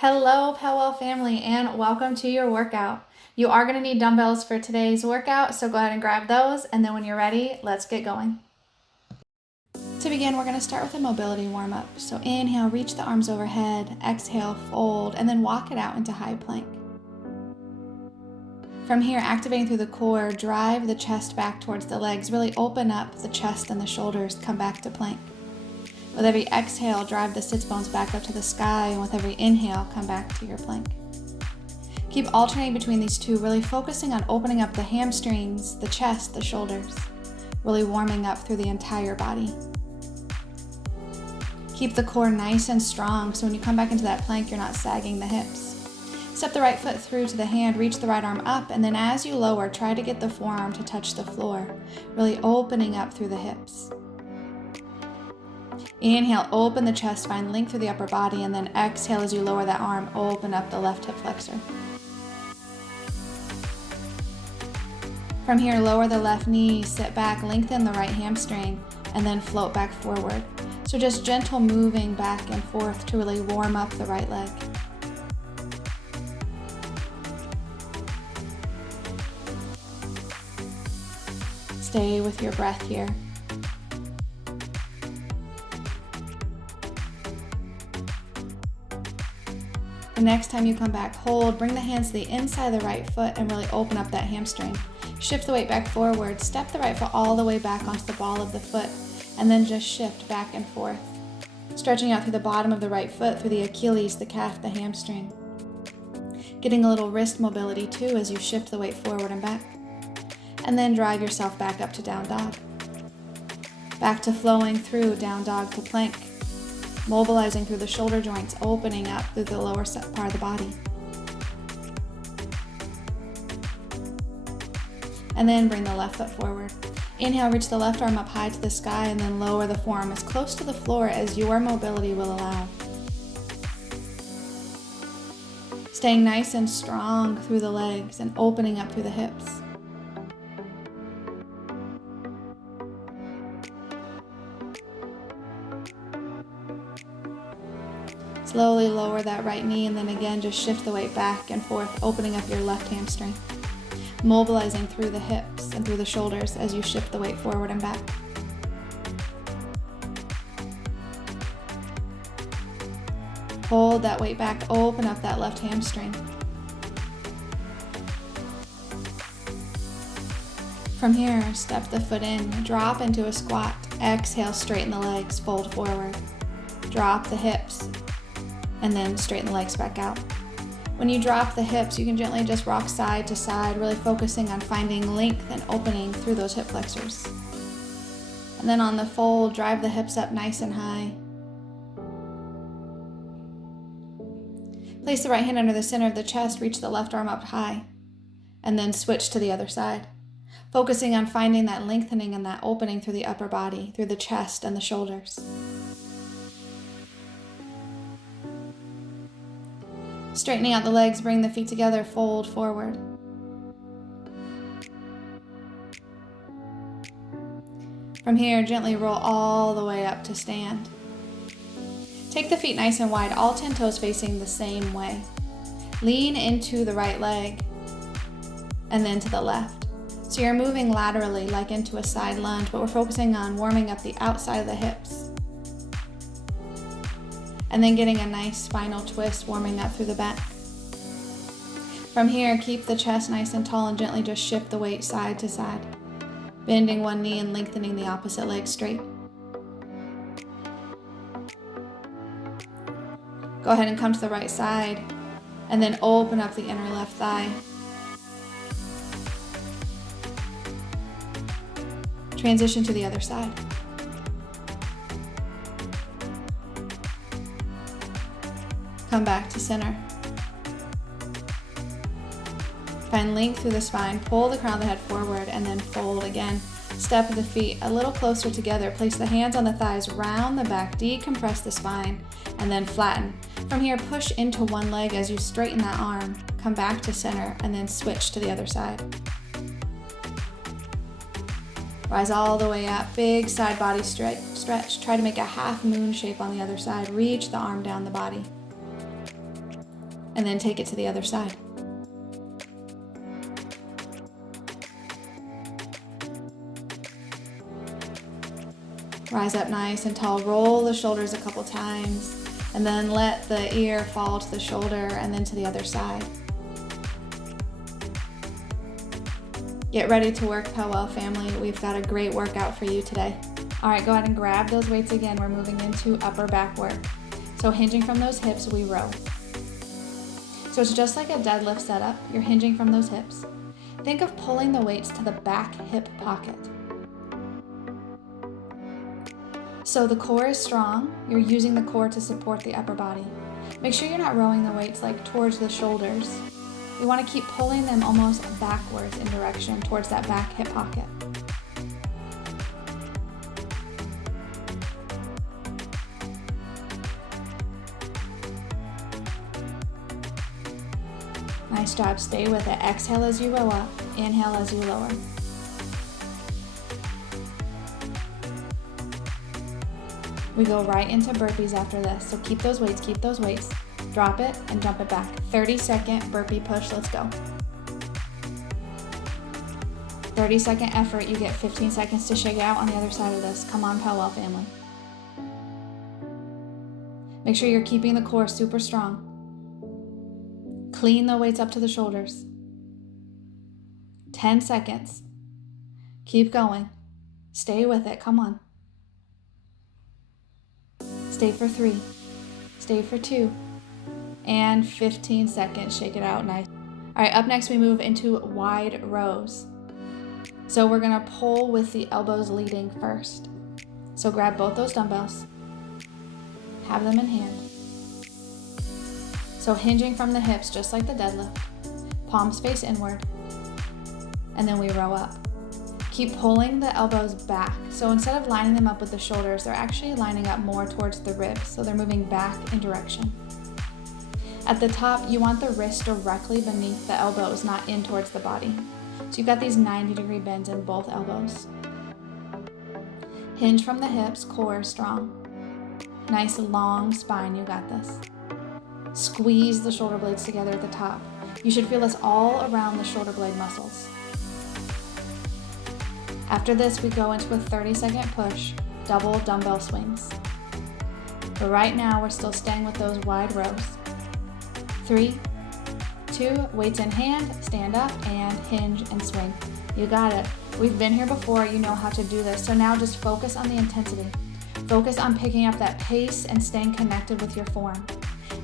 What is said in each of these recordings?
Hello, PELWELL family, and welcome to your workout. You are going to need dumbbells for today's workout, so go ahead and grab those, and then when you're ready, let's get going. To begin, we're going to start with a mobility warm-up. So inhale, reach the arms overhead, exhale, fold, and then walk it out into high plank. From here, activating through the core, drive the chest back towards the legs, really open up the chest and the shoulders, come back to plank. With every exhale, drive the sits bones back up to the sky, and with every inhale, come back to your plank. Keep alternating between these two, really focusing on opening up the hamstrings, the chest, the shoulders, really warming up through the entire body. Keep the core nice and strong, so when you come back into that plank, you're not sagging the hips. Step the right foot through to the hand, reach the right arm up, and then as you lower, try to get the forearm to touch the floor, really opening up through the hips. Inhale, open the chest, find length through the upper body, and then exhale as you lower that arm, open up the left hip flexor. From here, lower the left knee, sit back, lengthen the right hamstring, and then float back forward. So just gentle moving back and forth to really warm up the right leg. Stay with your breath here. The next time you come back, hold, bring the hands to the inside of the right foot and really open up that hamstring. Shift the weight back forward, step the right foot all the way back onto the ball of the foot, and then just shift back and forth. Stretching out through the bottom of the right foot, through the Achilles, the calf, the hamstring. Getting a little wrist mobility too as you shift the weight forward and back. And then drive yourself back up to down dog. Back to flowing through down dog to plank. Mobilizing through the shoulder joints, opening up through the lower part of the body. And then bring the left foot forward. Inhale, reach the left arm up high to the sky, and then lower the forearm as close to the floor as your mobility will allow. Staying nice and strong through the legs and opening up through the hips. Slowly lower that right knee, and then again just shift the weight back and forth, opening up your left hamstring. Mobilizing through the hips and through the shoulders as you shift the weight forward and back. Hold that weight back, open up that left hamstring. From here, step the foot in, drop into a squat. Exhale, straighten the legs, fold forward. Drop the hips, and then straighten the legs back out. When you drop the hips, you can gently just rock side to side, really focusing on finding length and opening through those hip flexors. And then on the fold, drive the hips up nice and high. Place the right hand under the center of the chest, reach the left arm up high, and then switch to the other side, focusing on finding that lengthening and that opening through the upper body, through the chest and the shoulders. Straightening out the legs, bring the feet together, fold forward. From here, gently roll all the way up to stand. Take the feet nice and wide, all 10 toes facing the same way. Lean into the right leg and then to the left. So you're moving laterally like into a side lunge, but we're focusing on warming up the outside of the hips. And then getting a nice spinal twist, warming up through the back. From here, keep the chest nice and tall and gently just shift the weight side to side, bending one knee and lengthening the opposite leg straight. Go ahead and come to the right side, and then open up the inner left thigh. Transition to the other side. Come back to center. Find length through the spine, pull the crown of the head forward, and then fold again. Step the feet a little closer together. Place the hands on the thighs, round the back, decompress the spine, and then flatten. From here, push into one leg as you straighten that arm. Come back to center, and then switch to the other side. Rise all the way up, big side body stretch. Try to make a half moon shape on the other side. Reach the arm down the body. and then take it to the other side. Rise up nice and tall, roll the shoulders a couple times, and then let the ear fall to the shoulder and then to the other side. Get ready to work, PELWELL family. We've got a great workout for you today. All right, go ahead and grab those weights again. We're moving into upper back work. So hinging from those hips, we row. So it's just like a deadlift setup. You're hinging from those hips. Think of pulling the weights to the back hip pocket. So the core is strong. You're using the core to support the upper body. Make sure you're not rowing the weights like towards the shoulders. We want to keep pulling them almost backwards in direction towards that back hip pocket. Nice job, stay with it. Exhale as you row up, inhale as you lower. We go right into burpees after this, so keep those weights, drop it and jump it back. 30-second burpee push, let's go. 30-second effort, you get 15 seconds to shake it out on the other side of this. Come on, PELWELL family. Make sure you're keeping the core super strong. Clean the weights up to the shoulders. 10 seconds. Keep going. Stay with it, come on. Stay for 3, stay for 2, and 15 seconds, shake it out, nice. All right, up next we move into wide rows. So we're gonna pull with the elbows leading first. So grab both those dumbbells, have them in hand. So hinging from the hips, just like the deadlift, palms face inward, and then we row up. Keep pulling the elbows back. So instead of lining them up with the shoulders, they're actually lining up more towards the ribs. So they're moving back in direction. At the top, you want the wrist directly beneath the elbows, not in towards the body. So you've got these 90-degree bends in both elbows. Hinge from the hips, core strong. Nice long spine, you got this. Squeeze the shoulder blades together at the top. You should feel this all around the shoulder blade muscles. After this, we go into a 30-second push, double dumbbell swings. But right now, we're still staying with those wide rows. 3, 2, weights in hand, stand up and hinge and swing. You got it. We've been here before, you know how to do this. So now just focus on the intensity. Focus on picking up that pace and staying connected with your form.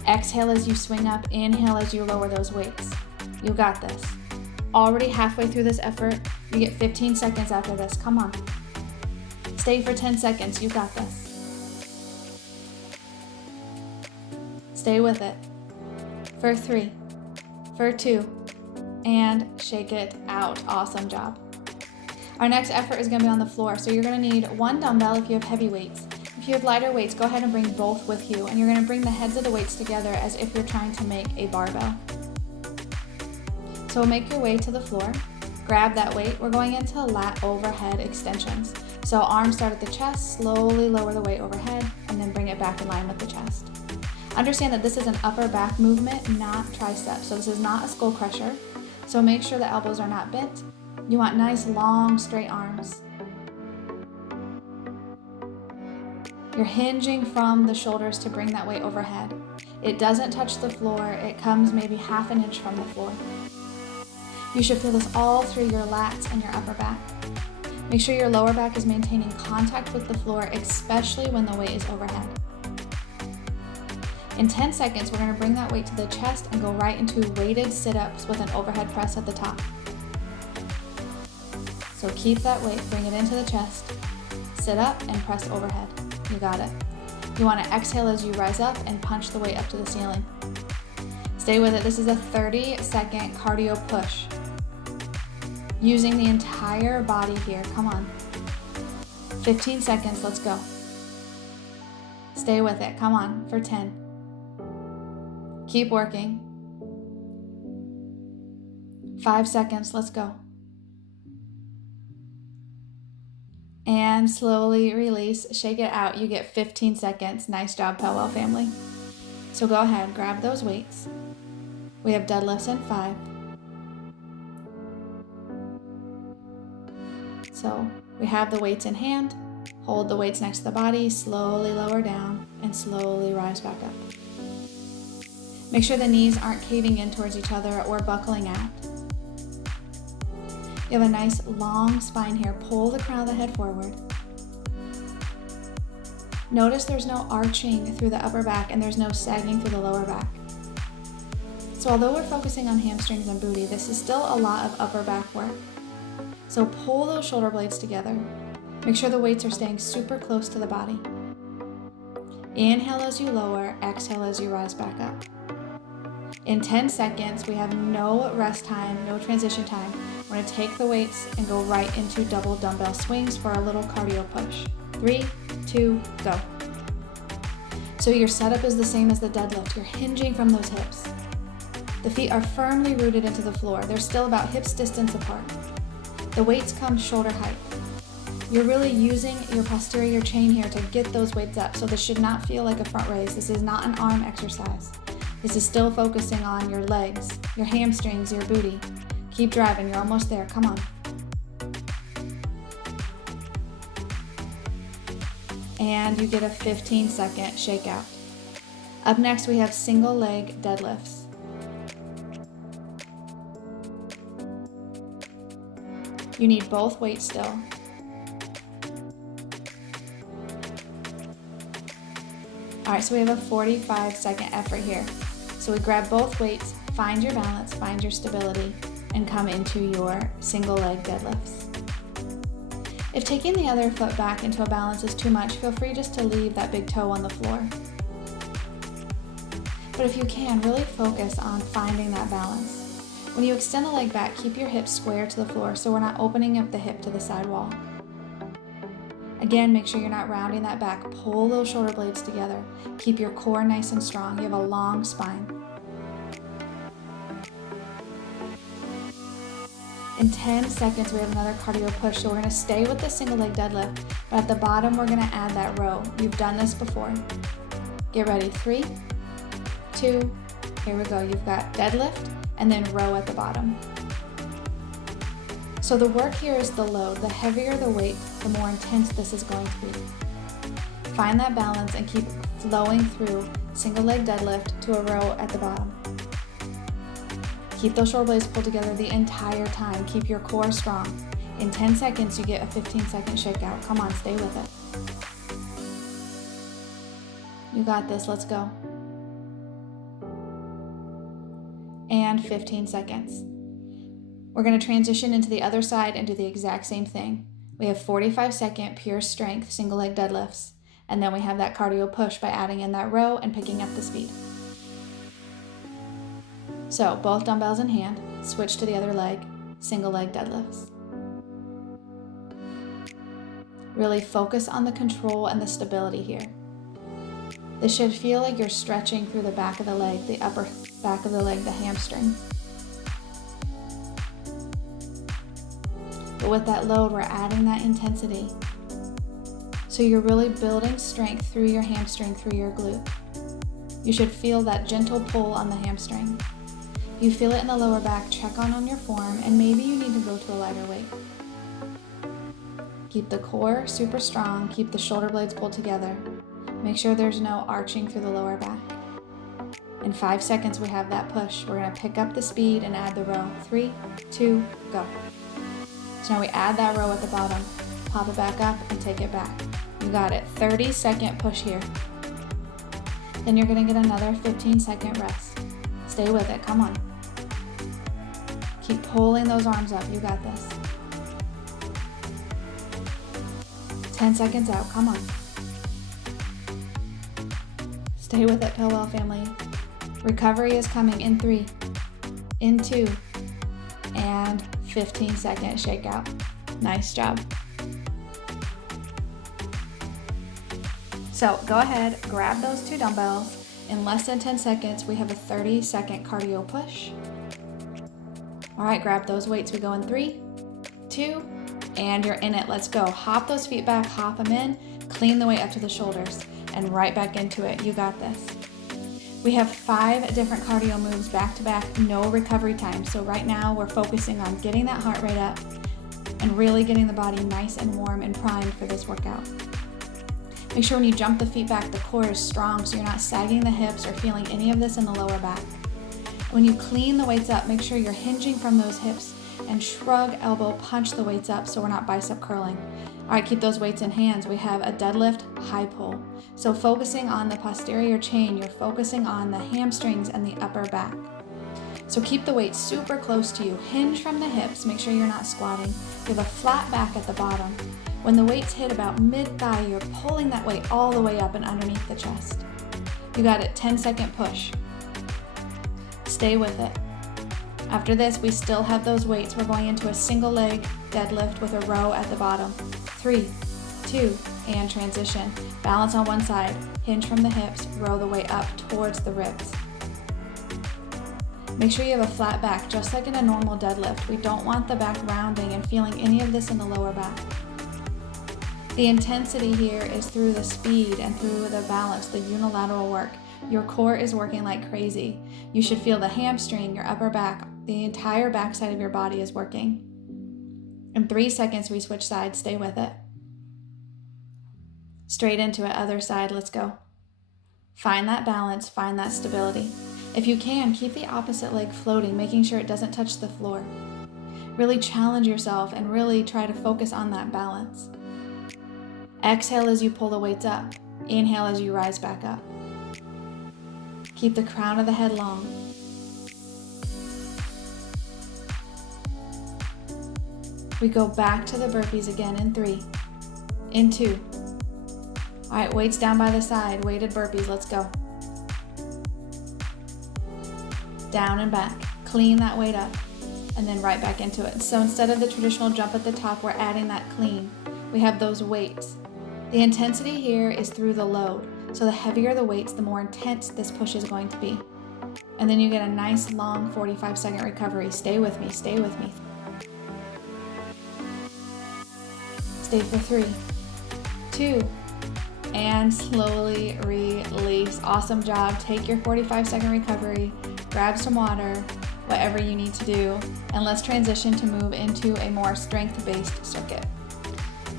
Exhale as you swing up, inhale as you lower those weights. You got this. Already halfway through this effort, you get 15 seconds after this. Come on. Stay for 10 seconds. You got this. Stay with it. For 3, for 2, and shake it out. Awesome job. Our next effort is going to be on the floor. So you're going to need one dumbbell if you have heavy weights. If you have lighter weights, go ahead and bring both with you. And you're going to bring the heads of the weights together as if you're trying to make a barbell. So make your way to the floor, grab that weight. We're going into lat overhead extensions. So arms start at the chest, slowly lower the weight overhead, and then bring it back in line with the chest. Understand that this is an upper back movement, not tricep. So this is not a skull crusher. So make sure the elbows are not bent. You want nice, long, straight arms. You're hinging from the shoulders to bring that weight overhead. It doesn't touch the floor. It comes maybe half an inch from the floor. You should feel this all through your lats and your upper back. Make sure your lower back is maintaining contact with the floor, especially when the weight is overhead. In 10 seconds, we're going to bring that weight to the chest and go right into weighted sit-ups with an overhead press at the top. So keep that weight, bring it into the chest, sit up and press overhead. You got it. You want to exhale as you rise up and punch the weight up to the ceiling. Stay with it. This is a 30-second cardio push. Using the entire body here. Come on. 15 seconds. Let's go. Stay with it. Come on for 10. Keep working. 5 seconds. Let's go. And slowly release. Shake it out. You get 15 seconds. Nice job, PELWELL family. So go ahead, grab those weights. We have deadlifts in 5. So we have the weights in hand, hold the weights next to the body, slowly lower down, and slowly rise back up. Make sure the knees aren't caving in towards each other or buckling out. You have a nice long spine here. Pull the crown of the head forward. Notice there's no arching through the upper back and there's no sagging through the lower back. So although we're focusing on hamstrings and booty, this is still a lot of upper back work. So pull those shoulder blades together. Make sure the weights are staying super close to the body. Inhale as you lower, exhale as you rise back up. In 10 seconds, we have no rest time, no transition time. We're going to take the weights and go right into double dumbbell swings for a little cardio push. 3, 2, go. So your setup is the same as the deadlift. You're hinging from those hips. The feet are firmly rooted into the floor. They're still about hips distance apart. The weights come shoulder height. You're really using your posterior chain here to get those weights up, so this should not feel like a front raise. This is not an arm exercise. This is still focusing on your legs, your hamstrings, your booty. Keep driving, you're almost there, come on. And you get a 15-second shakeout. Up next, we have single leg deadlifts. You need both weights still. All right, so we have a 45-second effort here. So we grab both weights, find your balance, find your stability, and come into your single leg deadlifts. If taking the other foot back into a balance is too much, feel free just to leave that big toe on the floor. But if you can, really focus on finding that balance. When you extend the leg back, keep your hips square to the floor so we're not opening up the hip to the side wall. Again, make sure you're not rounding that back. Pull those shoulder blades together. Keep your core nice and strong. You have a long spine. In 10 seconds, we have another cardio push. So we're going to stay with the single leg deadlift, but at the bottom, we're going to add that row. You've done this before. Get ready. 3, 2, here we go. You've got deadlift and then row at the bottom. So the work here is the load. The heavier the weight, the more intense this is going to be. Find that balance and keep flowing through single leg deadlift to a row at the bottom. Keep those shoulder blades pulled together the entire time. Keep your core strong. In 10 seconds, you get a 15-second shakeout. Come on, stay with it. You got this, let's go. And 15 seconds. We're going to transition into the other side and do the exact same thing. We have 45-second pure strength single leg deadlifts, and then we have that cardio push by adding in that row and picking up the speed. So both dumbbells in hand, switch to the other leg, single leg deadlifts. Really focus on the control and the stability here. This should feel like you're stretching through the back of the leg, the upper back of the leg, the hamstring. But with that load, we're adding that intensity. So you're really building strength through your hamstring, through your glute. You should feel that gentle pull on the hamstring. If you feel it in the lower back, check on your form, and maybe you need to go to a lighter weight. Keep the core super strong, keep the shoulder blades pulled together. Make sure there's no arching through the lower back. In 5 seconds, we have that push. We're gonna pick up the speed and add the row. 3, 2, go. So now we add that row at the bottom, pop it back up and take it back. You got it, 30-second push here. Then you're gonna get another 15-second rest. Stay with it, come on. Keep pulling those arms up, you got this. 10 seconds out, come on. Stay with it, PELWELL family. Recovery is coming in 3, in 2, and 15-second shakeout. Nice job. So go ahead, grab those 2 dumbbells. In less than 10 seconds, we have a 30-second cardio push. All right, grab those weights. We go in 3, 2, and you're in it. Let's go. Hop those feet back, hop them in, clean the weight up to the shoulders, and right back into it. You got this. We have 5 different cardio moves back to back, no recovery time. So right now we're focusing on getting that heart rate up and really getting the body nice and warm and primed for this workout. Make sure when you jump the feet back, the core is strong so you're not sagging the hips or feeling any of this in the lower back. When you clean the weights up, make sure you're hinging from those hips and shrug, elbow, punch the weights up so we're not bicep curling. All right, keep those weights in hands. We have a deadlift, high pull. So focusing on the posterior chain, you're focusing on the hamstrings and the upper back. So keep the weight super close to you. Hinge from the hips, make sure you're not squatting. You have a flat back at the bottom. When the weights hit about mid-thigh, you're pulling that weight all the way up and underneath the chest. You got it, 10-second push. Stay with it. After this, we still have those weights. We're going into a single leg deadlift with a row at the bottom. 3, 2, and transition. Balance on one side, hinge from the hips, row the weight up towards the ribs. Make sure you have a flat back, just like in a normal deadlift. We don't want the back rounding and feeling any of this in the lower back. The intensity here is through the speed and through the balance, the unilateral work. Your core is working like crazy. You should feel the hamstring, your upper back, the entire backside of your body is working. In 3 seconds, we switch sides. Stay with it. Straight into it, other side, let's go. Find that balance, find that stability. If you can, keep the opposite leg floating, making sure it doesn't touch the floor. Really challenge yourself and really try to focus on that balance. Exhale as you pull the weights up. Inhale as you rise back up. Keep the crown of the head long. We go back to the burpees again in 3, in 2. All right, weights down by the side, weighted burpees, let's go. Down and back, clean that weight up, and then right back into it. So instead of the traditional jump at the top, we're adding that clean. We have those weights. The intensity here is through the load. So the heavier the weights, the more intense this push is going to be. And then you get a nice long 45-second recovery. Stay with me, stay with me. Stay for 3, 2, and slowly release. Awesome job. Take your 45-second recovery, grab some water, whatever you need to do, and let's transition to move into a more strength-based circuit.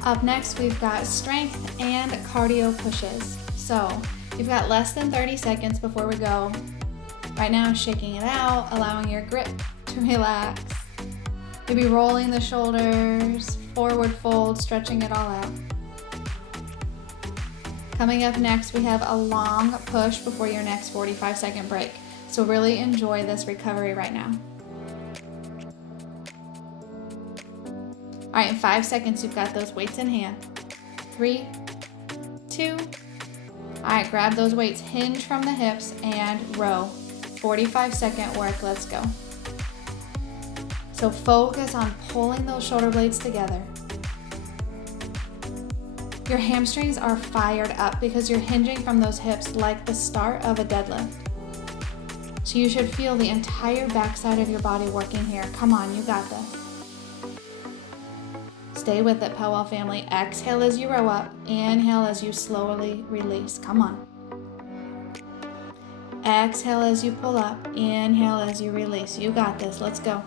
Up next, we've got strength and cardio pushes. So you've got less than 30 seconds before we go. Right now, shaking it out, allowing your grip to relax. Maybe rolling the shoulders, forward fold, stretching it all out. Coming up next, we have a long push before your next 45-second break. So really enjoy this recovery right now. All right, in 5 seconds, you've got those weights in hand. 3, 2, all right, grab those weights, hinge from the hips, and row. 45-second work, let's go. So focus on pulling those shoulder blades together. Your hamstrings are fired up because you're hinging from those hips like the start of a deadlift. So you should feel the entire backside of your body working here. Come on, you got this. Stay with it, PELWELL family. Exhale as you row up. Inhale as you slowly release. Come on. Exhale as you pull up. Inhale as you release. You got this. Let's go.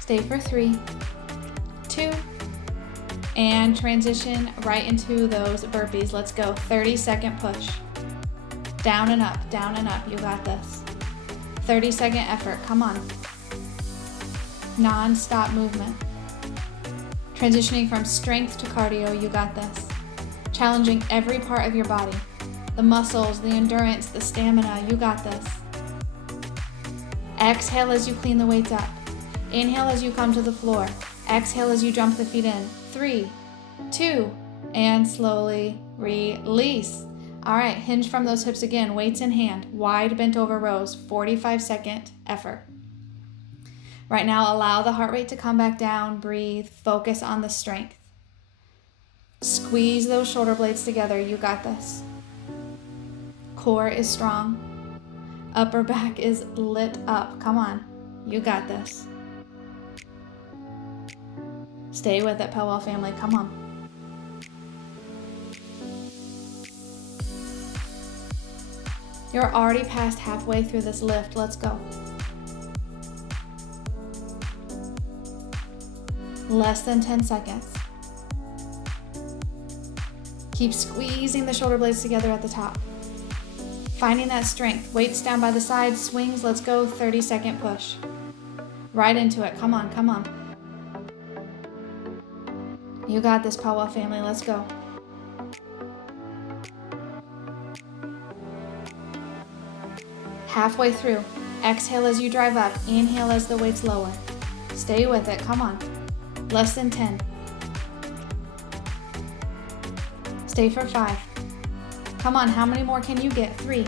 Stay for 3, 2, and transition right into those burpees. Let's go. 30-second push. Down and up, down and up. You got this. 30-second effort, come on. Non-stop movement. Transitioning from strength to cardio, you got this. Challenging every part of your body. The muscles, the endurance, the stamina, you got this. Exhale as you clean the weights up. Inhale as you come to the floor. Exhale as you jump the feet in. 3, 2, and slowly release. All right, hinge from those hips again, weights in hand, wide bent over rows, 45-second effort. Right now, allow the heart rate to come back down, breathe, focus on the strength. Squeeze those shoulder blades together, you got this. Core is strong. Upper back is lit up, come on, you got this. Stay with it, PELWELL family, come on. You're already past halfway through this lift. Let's go. Less than 10 seconds. Keep squeezing the shoulder blades together at the top. Finding that strength. Weights down by the side, swings. Let's go. 30-second push. Right into it. Come on, come on. You got this, PELWELL family. Let's go. Halfway through. Exhale as you drive up. Inhale as the weights lower. Stay with it. Come on. Less than 10. Stay for 5. Come on, how many more can you get? 3.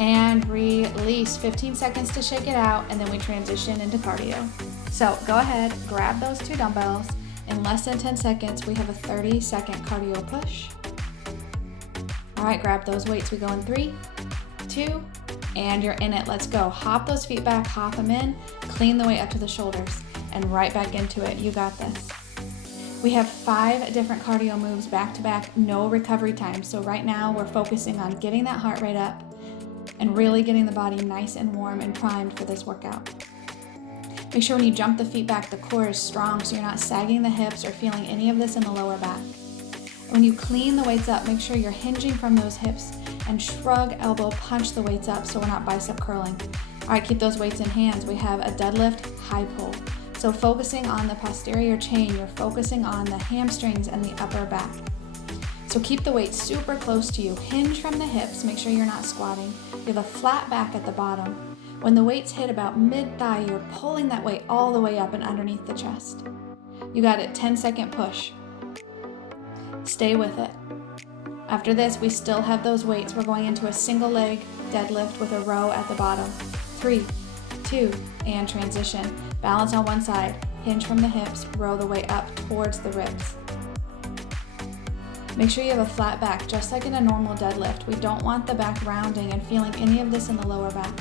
And release. 15 seconds to shake it out, and then we transition into cardio. So go ahead, grab those 2 dumbbells. In less than 10 seconds, we have a 30-second cardio push. All right, grab those weights. We go in 3, 2, and you're in it. Let's go. Hop those feet back, hop them in, clean the weight up to the shoulders, and right back into it. You got this. We have 5 different cardio moves back to back, no recovery time. So right now we're focusing on getting that heart rate up and really getting the body nice and warm and primed for this workout. Make sure when you jump the feet back, the core is strong so you're not sagging the hips or feeling any of this in the lower back. When you clean the weights up, make sure you're hinging from those hips and shrug, elbow, punch the weights up so we're not bicep curling. All right, keep those weights in hands. We have a deadlift, high pull. So focusing on the posterior chain, you're focusing on the hamstrings and the upper back. So keep the weight super close to you. Hinge from the hips, make sure you're not squatting. You have a flat back at the bottom. When the weights hit about mid-thigh, you're pulling that weight all the way up and underneath the chest. You got it, 10-second push. Stay with it. After this, we still have those weights. We're going into a single leg deadlift with a row at the bottom. 3, 2, and transition. Balance on one side, hinge from the hips, row the weight up towards the ribs. Make sure you have a flat back, just like in a normal deadlift. We don't want the back rounding and feeling any of this in the lower back.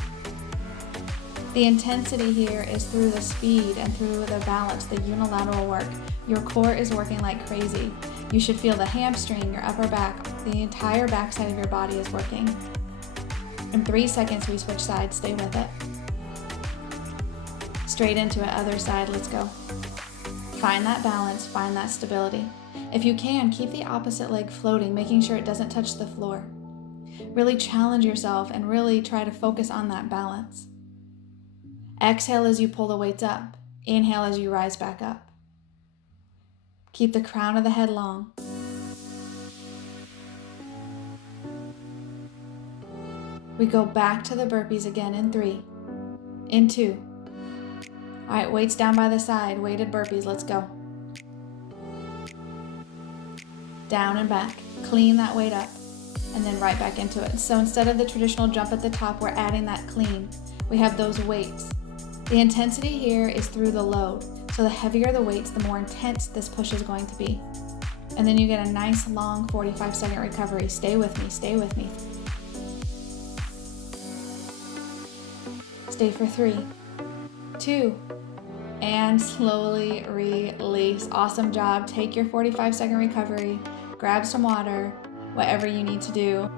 The intensity here is through the speed and through the balance, the unilateral work. Your core is working like crazy. You should feel the hamstring, your upper back, the entire backside of your body is working. In 3 seconds, we switch sides. Stay with it. Straight into it, other side. Let's go. Find that balance, find that stability. If you can, keep the opposite leg floating, making sure it doesn't touch the floor. Really challenge yourself and really try to focus on that balance. Exhale as you pull the weights up. Inhale as you rise back up. Keep the crown of the head long. We go back to the burpees again in 3, in 2. All right, weights down by the side, weighted burpees, let's go. Down and back, clean that weight up, and then right back into it. So instead of the traditional jump at the top, we're adding that clean. We have those weights. The intensity here is through the load. So the heavier the weights, the more intense this push is going to be. And then you get a nice long 45-second recovery. Stay with me, stay with me. Stay for 3, 2, and slowly release. Awesome job. Take your 45-second recovery, grab some water, whatever you need to do.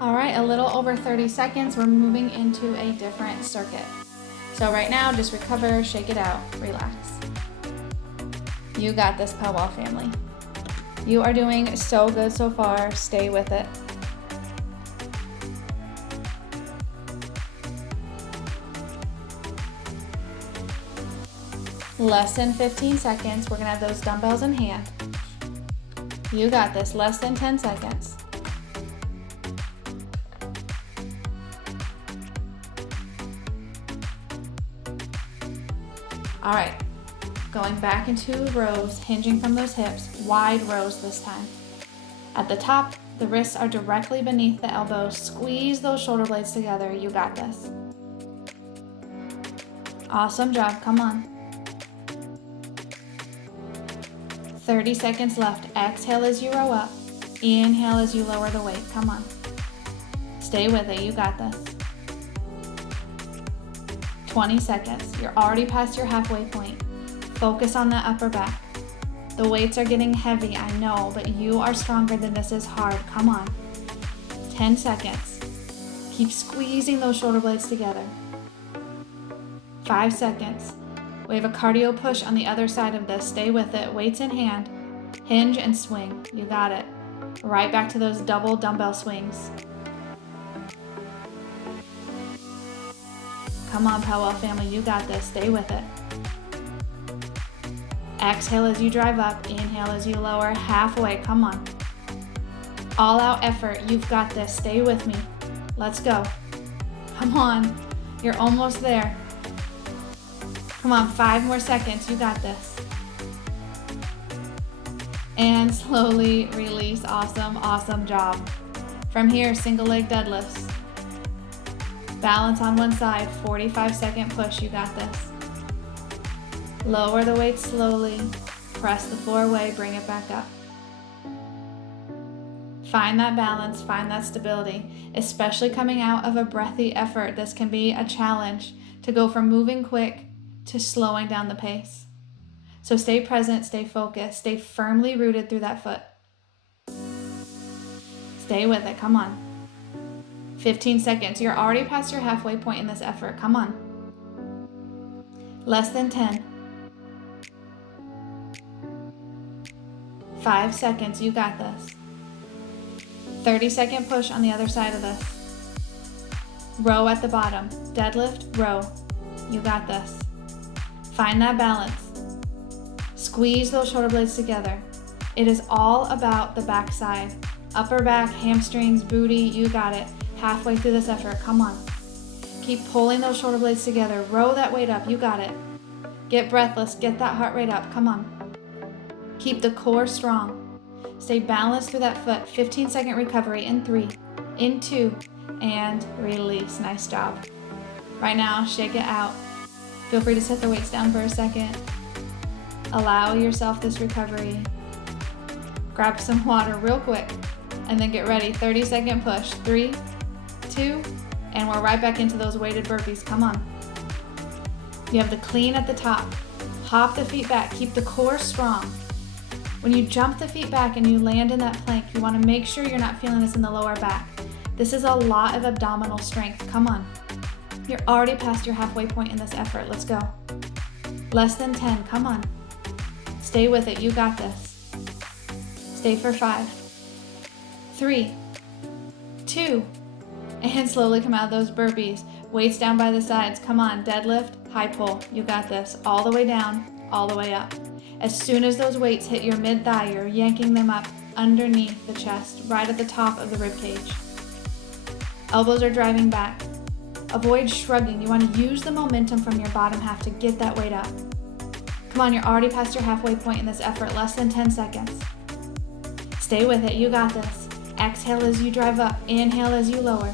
All right, a little over 30 seconds. We're moving into a different circuit. So right now, just recover, shake it out, relax. You got this, PELWELL family. You are doing so good so far. Stay with it. Less than 15 seconds. We're gonna have those dumbbells in hand. You got this. Less than 10 seconds. All right. Going back into rows, hinging from those hips, wide rows this time. At the top, the wrists are directly beneath the elbows. Squeeze those shoulder blades together. You got this. Awesome job. Come on. 30 seconds left. Exhale as you row up. Inhale as you lower the weight. Come on. Stay with it. You got this. 20 seconds. You're already past your halfway point. Focus on that upper back. The weights are getting heavy, I know, but you are stronger than this is hard. Come on. 10 seconds. Keep squeezing those shoulder blades together. 5 seconds. We have a cardio push on the other side of this. Stay with it. Weights in hand. Hinge and swing. You got it. Right back to those double dumbbell swings. Come on, PELWELL family. You got this. Stay with it. Exhale as you drive up. Inhale as you lower. Halfway. Come on. All out effort. You've got this. Stay with me. Let's go. Come on. You're almost there. Come on, 5 more seconds. You got this. And slowly release. Awesome, awesome job. From here, single leg deadlifts. Balance on one side, 45-second push. You got this. Lower the weight slowly. Press the floor away, bring it back up. Find that balance, find that stability, especially coming out of a breathy effort. This can be a challenge to go from moving quick to slowing down the pace. So stay present, stay focused, stay firmly rooted through that foot. Stay with it, come on. 15 seconds, you're already past your halfway point in this effort, come on. Less than 10. 5 seconds, you got this. 30-second push on the other side of this. Row at the bottom, deadlift, row. You got this. Find that balance. Squeeze those shoulder blades together. It is all about the back side. Upper back, hamstrings, booty, you got it. Halfway through this effort, come on. Keep pulling those shoulder blades together. Row that weight up, you got it. Get breathless, get that heart rate up, come on. Keep the core strong. Stay balanced through that foot. 15-second recovery in 3, in 2, and release. Nice job. Right now, shake it out. Feel free to set the weights down for a second. Allow yourself this recovery. Grab some water real quick, and then get ready. 30-second push. 3, 2, and we're right back into those weighted burpees. Come on. You have the clean at the top. Hop the feet back. Keep the core strong. When you jump the feet back and you land in that plank, you want to make sure you're not feeling this in the lower back. This is a lot of abdominal strength. Come on. You're already past your halfway point in this effort. Let's go. Less than 10. Come on. Stay with it. You got this. Stay for 5, 3, 2, and slowly come out of those burpees. Weights down by the sides. Come on. Deadlift, high pull. You got this. All the way down, all the way up. As soon as those weights hit your mid-thigh, you're yanking them up underneath the chest, right at the top of the rib cage. Elbows are driving back. Avoid shrugging. You want to use the momentum from your bottom half to get that weight up. Come on, you're already past your halfway point in this effort. Less than 10 seconds. Stay with it. You got this. Exhale as you drive up. Inhale as you lower.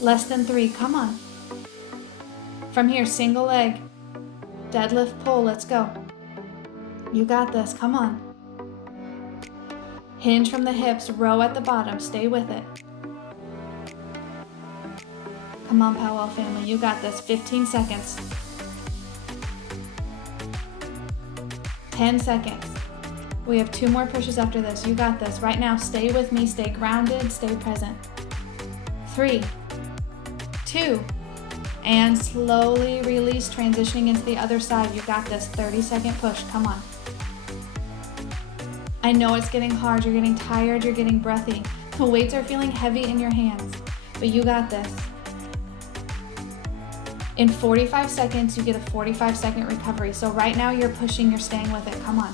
Less than 3. Come on. From here, single leg. Deadlift, pull. Let's go. You got this. Come on. Hinge from the hips. Row at the bottom. Stay with it. Come on, PELWELL family. You got this. 15 seconds. 10 seconds. We have 2 more pushes after this. You got this. Right now, stay with me. Stay grounded. Stay present. 3, 2, and slowly release, transitioning into the other side. You got this. 30-second push. Come on. I know it's getting hard. You're getting tired. You're getting breathy. The weights are feeling heavy in your hands, but you got this. In 45 seconds, you get a 45-second recovery. So right now you're pushing, you're staying with it. Come on.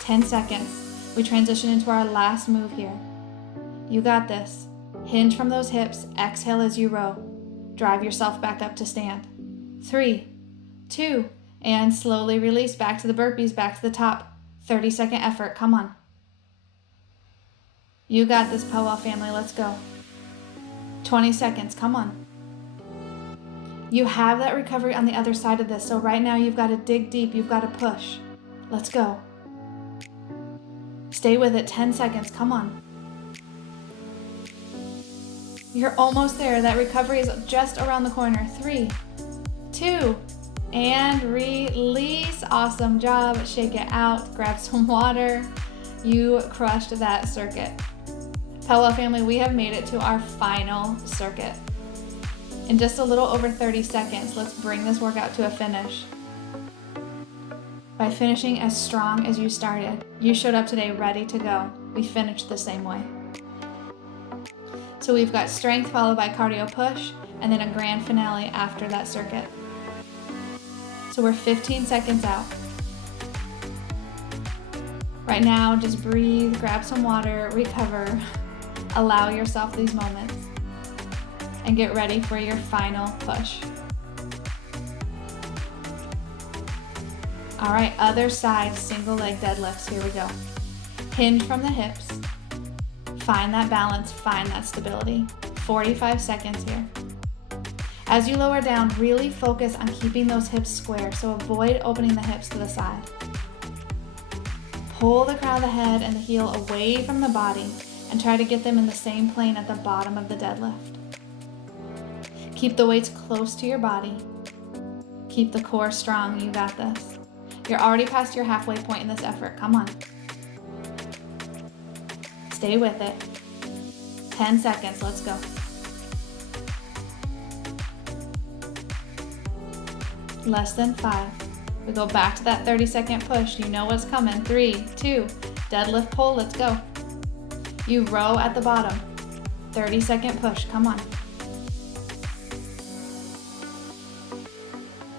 10 seconds. We transition into our last move here. You got this. Hinge from those hips. Exhale as you row. Drive yourself back up to stand. 3, 2, and slowly release back to the burpees, back to the top. 30-second effort. Come on. You got this, PELWELL family. Let's go. 20 seconds. Come on. You have that recovery on the other side of this. So right now you've got to dig deep. You've got to push. Let's go. Stay with it. 10 seconds. Come on. You're almost there. That recovery is just around the corner. 3, 2, and release. Awesome job. Shake it out. Grab some water. You crushed that circuit. PELWELL family, we have made it to our final circuit. In just a little over 30 seconds, let's bring this workout to a finish. By finishing as strong as you started, you showed up today ready to go. We finished the same way. So we've got strength followed by cardio push, and then a grand finale after that circuit. So we're 15 seconds out. Right now, just breathe, grab some water, recover, allow yourself these moments, and get ready for your final push. All right, other side single leg deadlifts, here we go. Hinge from the hips, find that balance, find that stability. 45 seconds here. As you lower down, really focus on keeping those hips square, so avoid opening the hips to the side. Pull the crown of the head and the heel away from the body and try to get them in the same plane at the bottom of the deadlift. Keep the weights close to your body. Keep the core strong, you got this. You're already past your halfway point in this effort, come on. Stay with it. 10 seconds, let's go. Less than 5. We go back to that 30-second push. You know what's coming. 3, 2, deadlift pull, let's go. You row at the bottom. 30-second push, come on.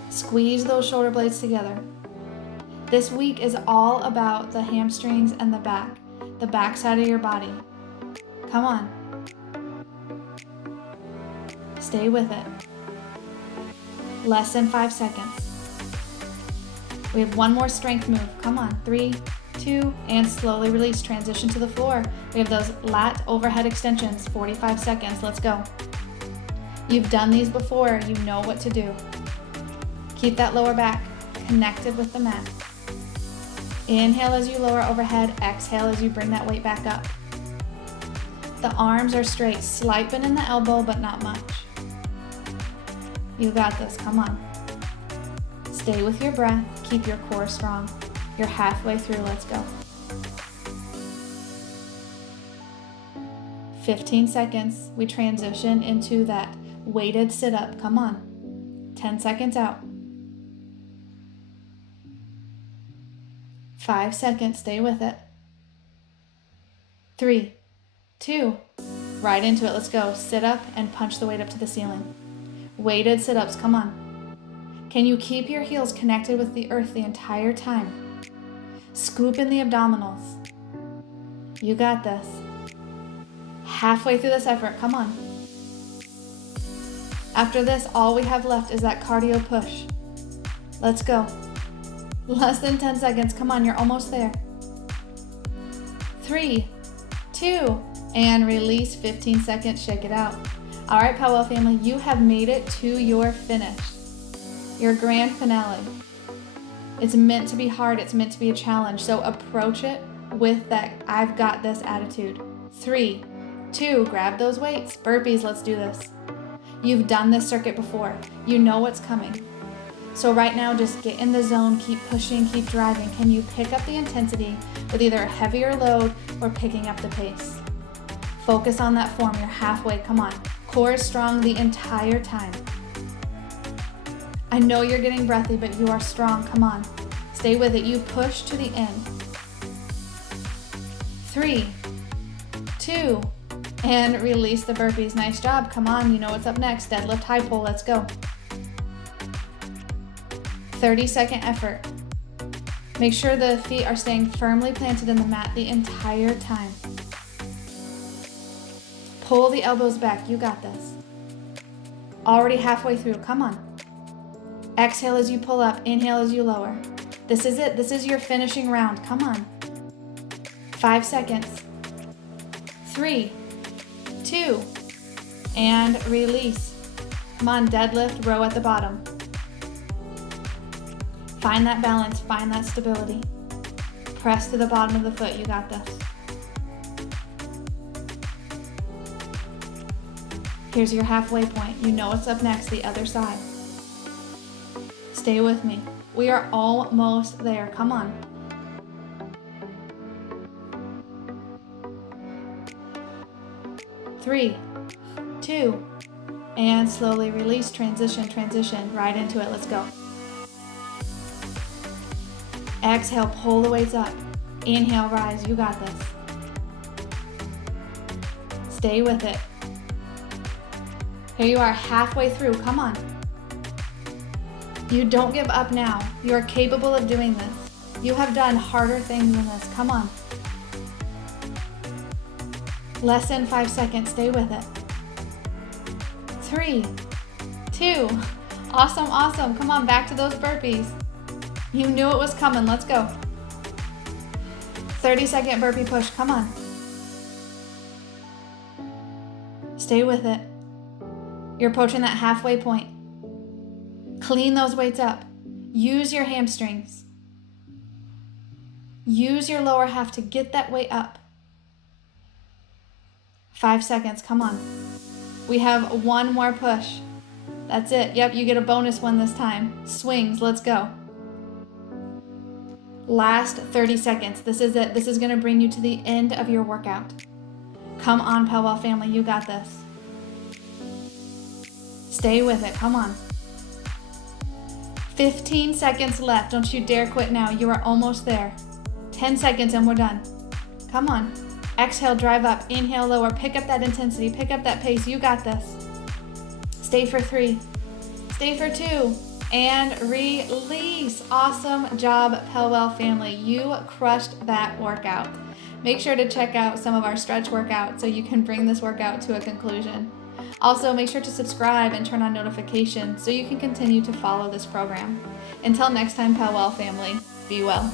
Squeeze those shoulder blades together. This week is all about the hamstrings and the back side of your body. Come on. Stay with it. Less than 5 seconds. We have one more strength move. Come on. 3, 2, and slowly release. Transition to the floor. We have those lat overhead extensions. 45 seconds. Let's go. You've done these before. You know what to do. Keep that lower back connected with the mat. Inhale as you lower overhead. Exhale as you bring that weight back up. The arms are straight. Slight bend in the elbow, but not much. You got this. Come on. Stay with your breath. Keep your core strong. You're halfway through. Let's go. 15 seconds. We transition into that weighted sit-up. Come on. 10 seconds out. 5 seconds. Stay with it. 3, 2, right into it. Let's go. Sit up and punch the weight up to the ceiling. Weighted sit-ups. Come on. Can you keep your heels connected with the earth the entire time? Scoop in the abdominals. You got this. Halfway through this effort. Come on. After this, all we have left is that cardio push. Let's go. Less than 10 seconds. Come on, you're almost there. 3, 2, and release. 15 seconds. Shake it out. All right, PELWELL family, you have made it to your finish. Your grand finale. It's meant to be hard. It's meant to be a challenge. So approach it with that I've got this attitude. 3, 2, grab those weights. Burpees, let's do this. You've done this circuit before. You know what's coming. So right now, just get in the zone, keep pushing, keep driving. Can you pick up the intensity with either a heavier load or picking up the pace? Focus on that form. You're halfway. Come on. Core is strong the entire time. I know you're getting breathy, but you are strong. Come on. Stay with it. You push to the end. 3, 2, and release the burpees. Nice job. Come on. You know what's up next. Deadlift high pull. Let's go. 30-second effort. Make sure the feet are staying firmly planted in the mat the entire time. Pull the elbows back. You got this. Already halfway through. Come on. Exhale as you pull up. Inhale as you lower. This is it. This is your finishing round. Come on. 5 seconds. 3, 2, and release. Come on, deadlift, row at the bottom. Find that balance, find that stability. Press to the bottom of the foot. You got this. Here's your halfway point. You know what's up next, the other side. Stay with me. We are almost there. Come on. Three, 2, And slowly release, transition, right into it. Let's go. Exhale, pull the weights up. Inhale, rise, you got this. Stay with it. Here you are, halfway through, come on. You don't give up now. You are capable of doing this. You have done harder things than this, come on. Less than 5 seconds, stay with it. 3, 2, awesome, awesome. Come on, back to those burpees. You knew it was coming, let's go. 30-second burpee push, come on. Stay with it. You're approaching that halfway point. Clean those weights up. Use your hamstrings. Use your lower half to get that weight up. 5 seconds, come on. We have one more push. That's it. Yep, you get a bonus one this time. Swings, let's go. Last 30 seconds. This is it. This is going to bring you to the end of your workout. Come on, PELWELL family, you got this. Stay with it, come on. 15 seconds left. Don't you dare quit now. You are almost there. 10 seconds and we're done. Come on. Exhale, drive up. Inhale, lower. Pick up that intensity. Pick up that pace. You got this. Stay for 3. Stay for 2. And release. Awesome job, PELWELL family. You crushed that workout. Make sure to check out some of our stretch workouts so you can bring this workout to a conclusion. Also, make sure to subscribe and turn on notifications so you can continue to follow this program. Until next time, PELWELL family, be well.